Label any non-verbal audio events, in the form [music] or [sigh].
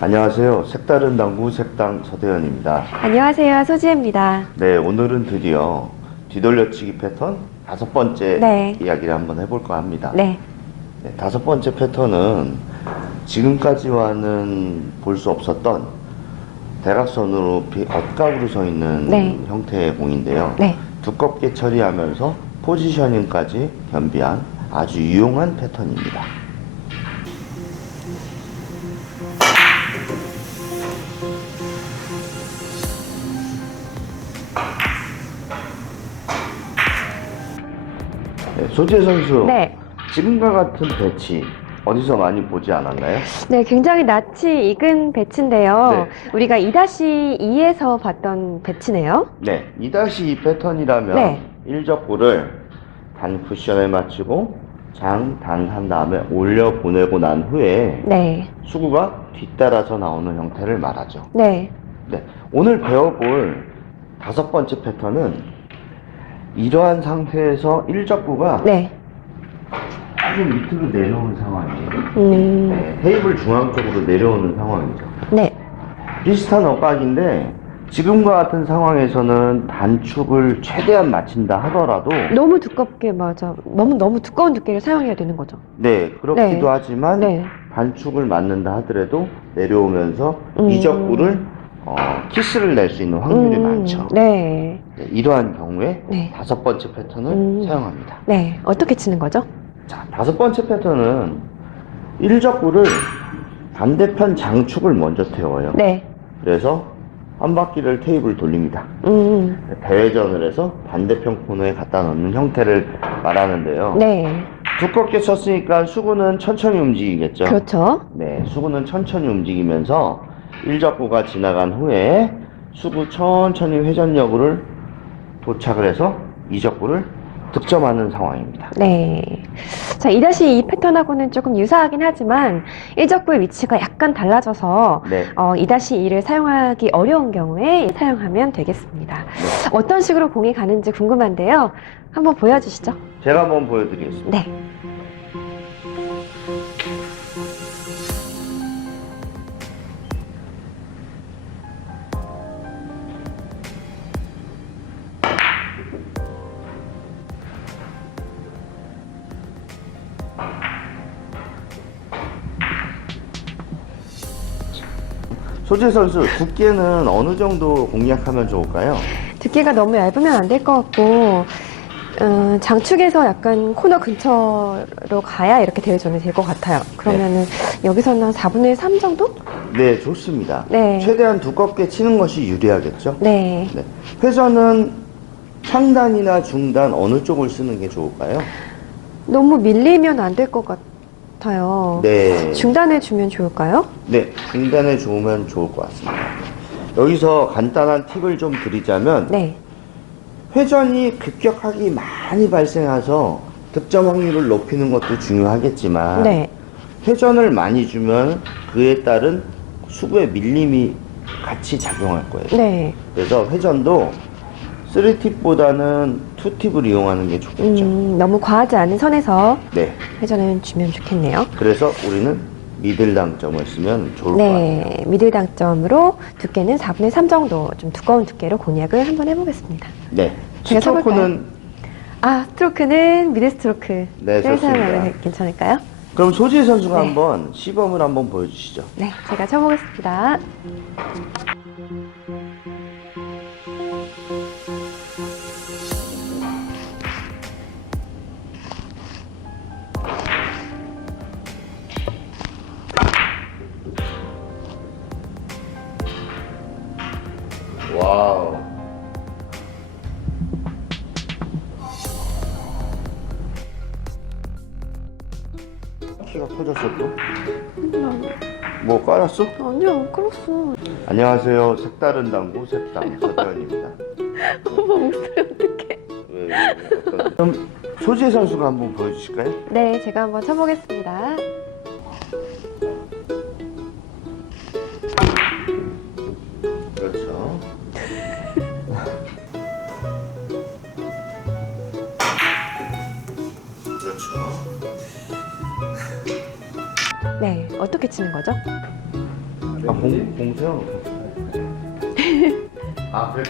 안녕하세요. 색다른 당구 색당 서대현입니다. 안녕하세요. 소지혜입니다. 네, 오늘은 드디어 뒤돌려치기 패턴 다섯 번째 네. 이야기를 한번 해볼까 합니다. 네. 네, 다섯 번째 패턴은 지금까지와는 볼 수 없었던 대각선으로 비- 엇각으로 서 있는 네. 형태의 공인데요. 네. 두껍게 처리하면서 포지셔닝까지 겸비한 아주 유용한 패턴입니다. 네, 소재 선수. 네. 지금과 같은 배치 어디서 많이 보지 않았나요? 네, 굉장히 낯이 익은 배치인데요. 네. 우리가 2-2에서 봤던 배치네요. 네, 2-2 패턴이라면 네. 일적구를 단 쿠션에 맞추고 장, 단한 다음에 올려 보내고 난 후에 네. 수구가 뒤따라서 나오는 형태를 말하죠. 네. 네, 오늘 배워볼 다섯 번째 패턴은 이러한 상태에서 일적구가 네. 조금 밑으로 내려오는 상황이에요. 음. 네, 테이블 중앙 쪽으로 내려오는 상황이죠. 네. 비슷한 엇각인데 지금과 같은 상황에서는 단축을 최대한 맞춘다 하더라도 너무 두껍게 맞아. 너무 너무 두꺼운 두께를 사용해야 되는 거죠. 네 그렇기도 네. 하지만 네. 단축을 맞는다 하더라도 내려오면서 음. 이적구를 어, 키스를 낼 수 있는 확률이 음, 많죠. 네. 네, 이러한 경우에 네. 다섯 번째 패턴을 음. 사용합니다. 네. 어떻게 치는 거죠? 자 다섯 번째 패턴은 일적구를 반대편 장축을 먼저 태워요. 네. 그래서 한 바퀴를 테이블 돌립니다. 음. 대회전을 해서 반대편 코너에 갖다 넣는 형태를 말하는데요. 네. 두껍게 쳤으니까 수구는 천천히 움직이겠죠. 그렇죠. 네, 수구는 천천히 움직이면서 일적구가 지나간 후에 수구 천천히 회전력을 도착을 해서 이적구를 득점하는 상황입니다. 네. 자, 2-2 패턴하고는 조금 유사하긴 하지만 일적부의 위치가 약간 달라져서 네, 어, 2-2를 사용하기 어려운 경우에 사용하면 되겠습니다. 네. 어떤 식으로 공이 가는지 궁금한데요. 한번 보여주시죠. 제가 한번 보여드리겠습니다. 네. 소재 선수 두께는 어느 정도 공략하면 좋을까요? 두께가 너무 얇으면 안 될 것 같고, 어, 장축에서 약간 코너 근처로 가야 이렇게 대회전이 될 것 같아요. 그러면은 여기서는 한 4분의 3 정도? 네, 좋습니다. 네. 최대한 두껍게 치는 것이 유리하겠죠? 네. 네. 회전은 상단이나 중단 어느 쪽을 쓰는 게 좋을까요? 너무 밀리면 안 될 것 같아요. 네. 중단해 주면 좋을까요? 네, 중단에 좋으면 좋을 것 같습니다. 여기서 간단한 팁을 좀 드리자면 네. 회전이 급격하게 많이 발생해서 득점 확률을 높이는 것도 중요하겠지만 네. 회전을 많이 주면 그에 따른 수구의 밀림이 같이 작용할 거예요. 네. 그래서 회전도 3팁보다는 2팁을 이용하는 게 좋겠죠. 음, 너무 과하지 않은 선에서 네. 회전을 주면 좋겠네요. 그래서 우리는 미들 당점을 쓰면 좋을 것 같아요. 네, 미들 당점으로 두께는 4분의 3 정도 좀 두꺼운 두께로 공략을 한번 해보겠습니다. 네. 제가 스트로크는 아, 스트로크는 미들 스트로크. 네, 좋습니다. 사용하면 괜찮을까요? 그럼 소지혜 선수가 네. 한번 시범을 한번 보여주시죠. 네, 제가 쳐보겠습니다. 와우. 키가 커졌어 또? 뭐 깔았어? 아니야, 안 끌었어. 안녕하세요. 색다른 당구 색당 서대현입니다. 어머, [laughs] 목소리 어떡해. 왜, 왜, 어떤... 그럼 소지혜 선수가 한번 보여주실까요? 네, 제가 한번 쳐보겠습니다. 네, 어떻게 치는 거죠? 아, 공, 공 세워놓고. 아, 그래.